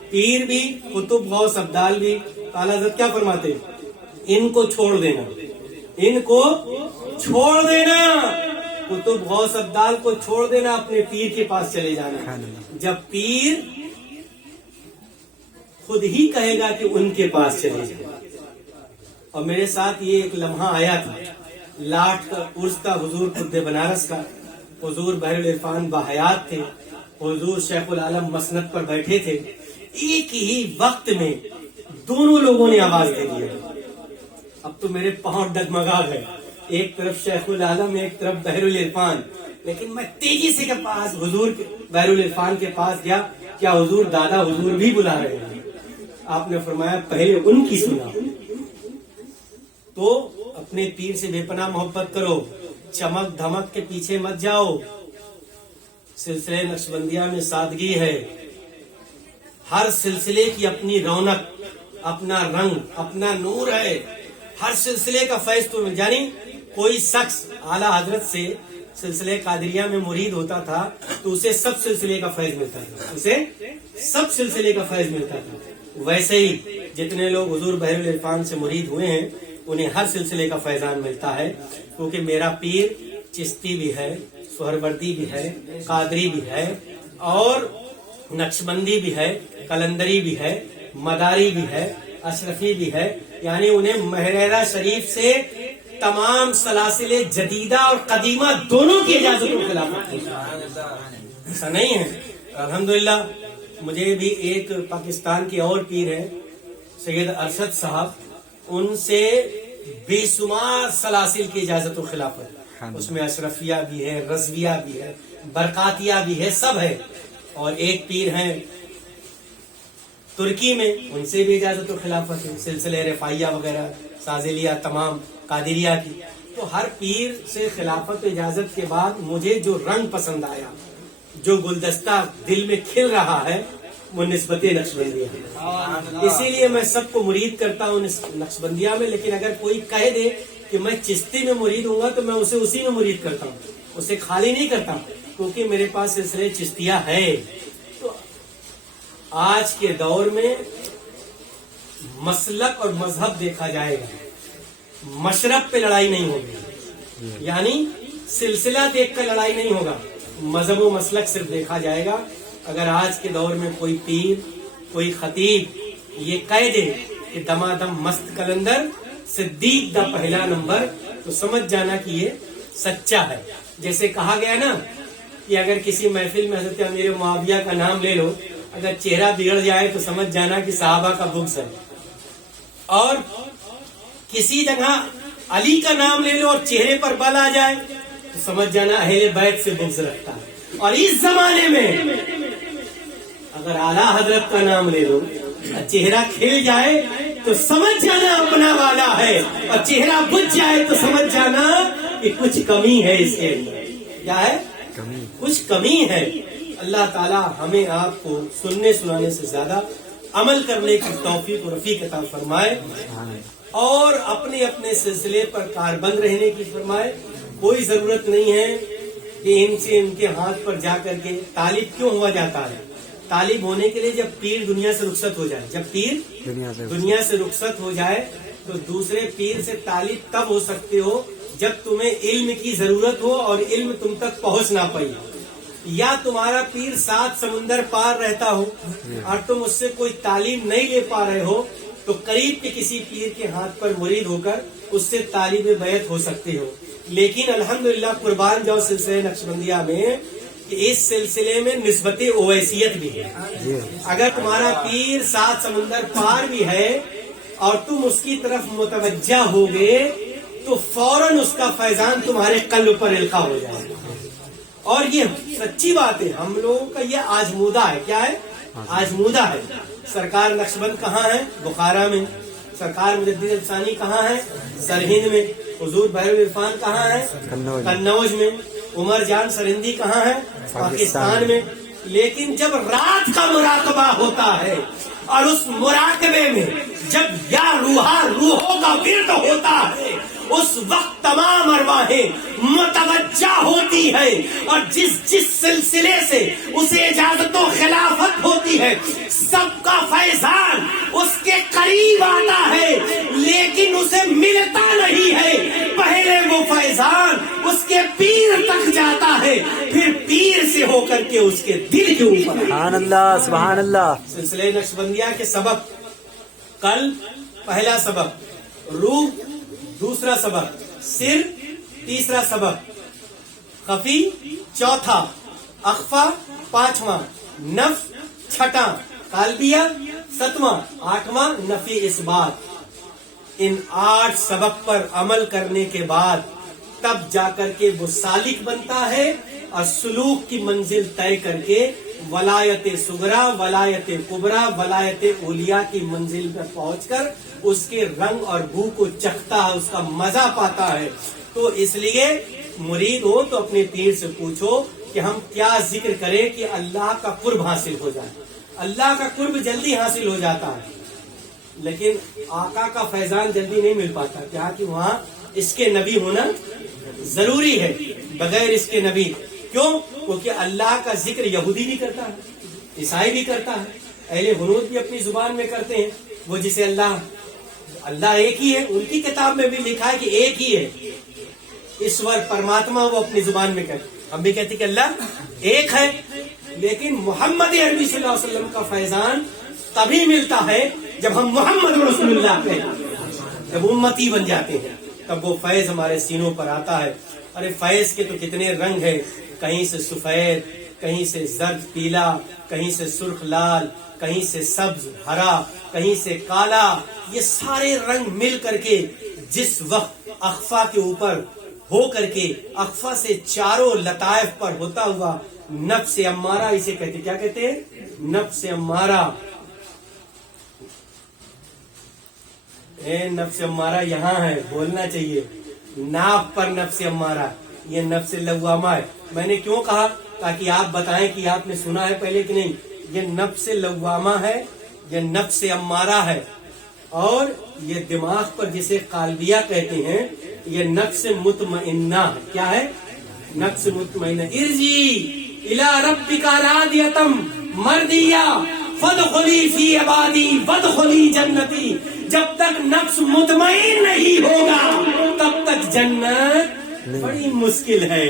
پیر بھی, کتب غوث ابدال بھی. اعلیٰ حضرت کیا فرماتے ہیں؟ ان کو چھوڑ دینا, ان کو چھوڑ دینا, کتب غوث ابدال کو چھوڑ دینا, اپنے پیر کے پاس چلے جانا. جب پیر خود ہی کہے گا کہ ان کے پاس چلے جائیں. اور میرے ساتھ یہ ایک لمحہ آیا تھا, لاٹ کا عرس کا, حضور خود بنارس کا, حضور بحر العرفان باحیات تھے, حضور شیخ العالم مسند پر بیٹھے تھے. ایک ہی وقت میں دونوں لوگوں نے آواز دے دی. اب تو میرے پاؤں ڈگمگا گئے, ایک طرف شیخ العالم, ایک طرف بحر العرفان. لیکن میں تیزی سے کے پاس حضور بحر العرفان کے پاس گیا, کیا حضور دادا حضور بھی بلا رہے ہیں؟ آپ نے فرمایا پہلے ان کی سنا. تو اپنے پیر سے بے پناہ محبت کرو, چمک دھمک کے پیچھے مت جاؤ. سلسلے نقشبندیہ میں سادگی ہے, ہر سلسلے کی اپنی رونق, اپنا رنگ, اپنا نور ہے. ہر سلسلے کا فیض تو جانی کوئی شخص اعلیٰ حضرت سے سلسلے قادریہ میں مرید ہوتا تھا تو اسے سب سلسلے کا فیض ملتا تھا, اسے سب سلسلے کا فیض ملتا تھا. ویسے ہی جتنے لوگ حضور بحر العرفان سے مرید ہوئے ہیں انہیں ہر سلسلے کا فیضان ملتا ہے, کیونکہ میرا پیر چشتی بھی ہے, سہروردی بھی ہے, قادری بھی ہے, اور نقشبندی بھی ہے, کلندری بھی ہے, مداری بھی ہے, اشرفی بھی ہے. یعنی انہیں محررہ شریف سے تمام سلاسل جدیدہ اور قدیمہ دونوں کی اجازت و خلافت. ایسا نہیں ہے. الحمدللہ مجھے بھی ایک پاکستان کے اور پیر ہیں سید ارشد صاحب, ان سے بے شمار سلاسل کی اجازت و خلافت. اس میں اشرفیہ بھی ہے, رضویہ بھی ہے, برکاتیہ بھی ہے, سب ہے. اور ایک پیر ہیں ترکی میں, ان سے بھی اجازت و خلافت ہے, سلسلے رفاعیہ وغیرہ, سازلیہ, تمام قادریہ کی. تو ہر پیر سے خلافت و اجازت کے بعد مجھے جو رنگ پسند آیا, جو گلدستہ دل میں کھل رہا ہے, وہ نسبت نقشبندیہ ہے. اسی لیے میں سب کو مرید کرتا ہوں نقشبندیہ میں. لیکن اگر کوئی کہہ دے کہ میں چشتی میں مرید ہوں گا تو میں اسے اسی میں مرید کرتا ہوں, اسے خالی نہیں کرتا, کیونکہ میرے پاس سلسلے چشتیہ ہے. تو آج کے دور میں مسلک اور مذہب دیکھا جائے گا, مشرب پہ لڑائی نہیں ہوگی, یعنی سلسلہ دیکھ کر لڑائی نہیں ہوگا, مذہب و مسلک صرف دیکھا جائے گا. اگر آج کے دور میں کوئی پیر, کوئی خطیب یہ کہہ دے کہ دمادم مست کلندر صدیق دا پہلا نمبر, تو سمجھ جانا کہ یہ سچا ہے. جیسے کہا گیا نا کہ اگر کسی محفل میں حضرت امیر معاویہ کا نام لے لو, اگر چہرہ بگڑ جائے تو سمجھ جانا کہ صحابہ کا بغض ہے. اور کسی جگہ علی کا نام لے لو اور چہرے پر بل آ جائے تو سمجھ جانا اہل بیت سے بغض رکھتا ہے. اور اس زمانے میں اگر اعلیٰ حضرت کا نام لے لو اور چہرہ کھل جائے تو سمجھ جانا اپنا والا ہے, اور چہرہ بجھ جائے تو سمجھ جانا کہ کچھ کمی ہے اس کے اندر. کیا ہے؟ کچھ کمی ہے. اللہ تعالی ہمیں آپ کو سننے سنانے سے زیادہ عمل کرنے کی توفیق و رفیق عطا فرمائے, اور اپنے اپنے سلسلے پر کاربند رہنے کی فرمائے. کوئی ضرورت نہیں ہے کہ ان سے ان کے ہاتھ پر جا کر کے طالب کیوں ہوا جاتا ہے. طالب ہونے کے لیے جب پیر دنیا سے رخصت ہو جائے, جب پیر دنیا سے رخصت ہو جائے تو دوسرے پیر سے طالب تب ہو سکتے ہو جب تمہیں علم کی ضرورت ہو اور علم تم تک پہنچ نہ پائی، یا تمہارا پیر 7 سمندر پار رہتا ہو اور تم اس سے کوئی تعلیم نہیں لے پا رہے ہو، تو قریب کے کسی پیر کے ہاتھ پر مرید ہو کر اس سے طالب بیعت ہو سکتے ہو۔ لیکن الحمدللہ قربان جاؤ سلسلہ نقشبندیہ میں کہ اس سلسلے میں نسبت اویسیت بھی ہے۔ اگر تمہارا پیر 7 سمندر پار بھی ہے اور تم اس کی طرف متوجہ ہوگے تو فوراً اس کا فیضان تمہارے قلب پر القا ہو جائے گا۔ اور یہ سچی بات ہے، ہم لوگوں کا یہ آزمودہ ہے۔ کیا ہے؟ آزمودہ ہے۔ سرکار نقشبند کہاں ہے؟ بخارا میں۔ سرکار مجدد الثانی کہاں ہے؟ سرہند میں۔ حضور بحر عرفان کہاں ہے؟ قنوج میں۔ عمر جان سرہندی کہاں ہے؟ پاکستان میں۔ لیکن جب رات کا مراقبہ ہوتا ہے اور اس مراقبے میں جب یا روحوں کا ورد ہوتا ہے، اس وقت تمام ارواحیں متوجہ ہوتی ہے، اور جس سلسلے سے اسے اجازت و خلافت ہوتی ہے سب کا فیضان اس کے قریب آتا ہے، لیکن اسے ملتا نہیں ہے۔ پہلے وہ فیضان اس کے پیر تک جاتا ہے، پھر پیر سے ہو کر کے اس کے دل کے اوپر۔ سبحان اللہ، سبحان اللہ۔ سلسلہ نقشبندیہ کے سبب: قلب پہلا سبب، روح دوسرا سبب، سر تیسرا سبب، خفی چوتھا، اخفا پانچواں، نفس چھٹا، قلبیہ ساتواں، آٹھواں نفی اثبات۔ ان 8 سبب پر عمل کرنے کے بعد تب جا کر کے وہ سالک بنتا ہے اور سلوک کی منزل طے کر کے ولایت صغرا، ولایت کبرا، ولایت اولیاء کی منزل پر پہنچ کر اس کے رنگ اور بو کو چکھتا ہے، اس کا مزہ پاتا ہے۔ تو اس لیے مرید ہو تو اپنے پیر سے پوچھو کہ ہم کیا ذکر کریں کہ اللہ کا قرب حاصل ہو جائے۔ اللہ کا قرب جلدی حاصل ہو جاتا ہے، لیکن آقا کا فیضان جلدی نہیں مل پاتا۔ کیا کہ وہاں اس کے نبی ہونا ضروری ہے، بغیر اس کے نبی کیوں؟ کیونکہ اللہ کا ذکر یہودی بھی کرتا ہے، عیسائی بھی کرتا ہے، اہل ہنود بھی اپنی زبان میں کرتے ہیں۔ وہ جسے اللہ ایک ہی ہے، ان کی کتاب میں بھی لکھا ہے کہ ایک ہی ہے، ایشور پرماتما، وہ اپنی زبان میں کرتے۔ ہم بھی کہتے کہ اللہ ایک ہے، لیکن محمد عربی صلی اللہ علیہ وسلم کا فیضان تبھی ملتا ہے جب ہم محمد رسول اللہ کہتے ہیں، جب امتی بن جاتے ہیں تب وہ فیض ہمارے سینوں پر آتا ہے۔ ارے فیض کے تو کتنے رنگ ہیں، کہیں سے سفید، کہیں سے زرد پیلا، کہیں سے سرخ لال، کہیں سے سبز ہرا، کہیں سے کالا۔ یہ سارے رنگ مل کر کے جس وقت اخفا کے اوپر ہو کر کے اخفا سے چاروں لطائف پر ہوتا ہوا نفس امارہ، اسے کہتے کیا کہتے ہیں؟ نفس امارہ۔ نفس امارہ یہاں ہے، بولنا چاہیے، ناف پر نفس امارہ، یہ نفس لوامہ ہے۔ میں نے کیوں کہا؟ تاکہ آپ بتائیں کہ آپ نے سنا ہے پہلے کہ نہیں۔ یہ نفس لوامہ ہے، یہ نفس امارہ ہے، اور یہ دماغ پر جسے قلبیہ کہتے ہیں یہ نفس مطمئنہ ہے۔ کیا ہے؟ نفس مطمئنہ۔ ارجی الی ربک راضیۃ مرضیہ فادخلی فی عبادی وادخلی جنتی۔ جب تک نفس مطمئن نہیں ہوگا تب تک جنت بڑی مشکل ہے۔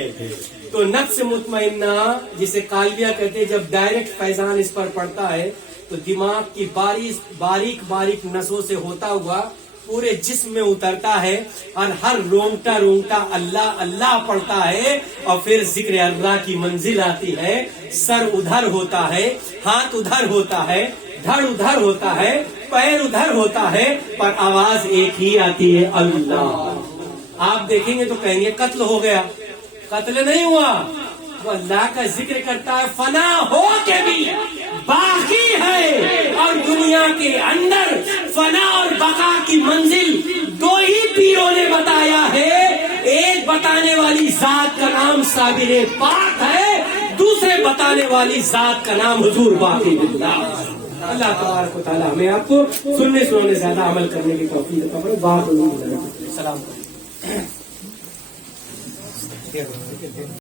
تو نفس مطمئنہ جسے قلبیہ کہتے ہیں، جب ڈائریکٹ فیضان اس پر پڑتا ہے تو دماغ کی باریک باریک نسوں سے ہوتا ہوا پورے جسم میں اترتا ہے، اور ہر رونگٹا اللہ اللہ پڑتا ہے، اور پھر ذکر اللہ کی منزل آتی ہے۔ سر ادھر ہوتا ہے، ہاتھ ادھر ہوتا ہے، دھڑ ادھر ہوتا ہے، پیر ادھر ہوتا ہے، پر آواز ایک ہی آتی ہے، اللہ۔ آپ دیکھیں گے تو کہیں گے قتل ہو گیا، قتل نہیں ہوا، وہ اللہ کا ذکر کرتا ہے، فنا ہو کے بھی باقی ہے۔ اور دنیا کے اندر فنا اور بقا کی منزل 2 ہی پیروں نے بتایا ہے۔ ایک بتانے والی ذات کا نام صابر پاک ہے، دوسرے بتانے والی ذات کا نام حضور باقی باللہ۔ اللہ تبارک و تعالیٰ ہمیں آپ کو سننے سنانے زیادہ عمل کرنے کی توفیق عطا فرمائے۔ بات السلام علیکم۔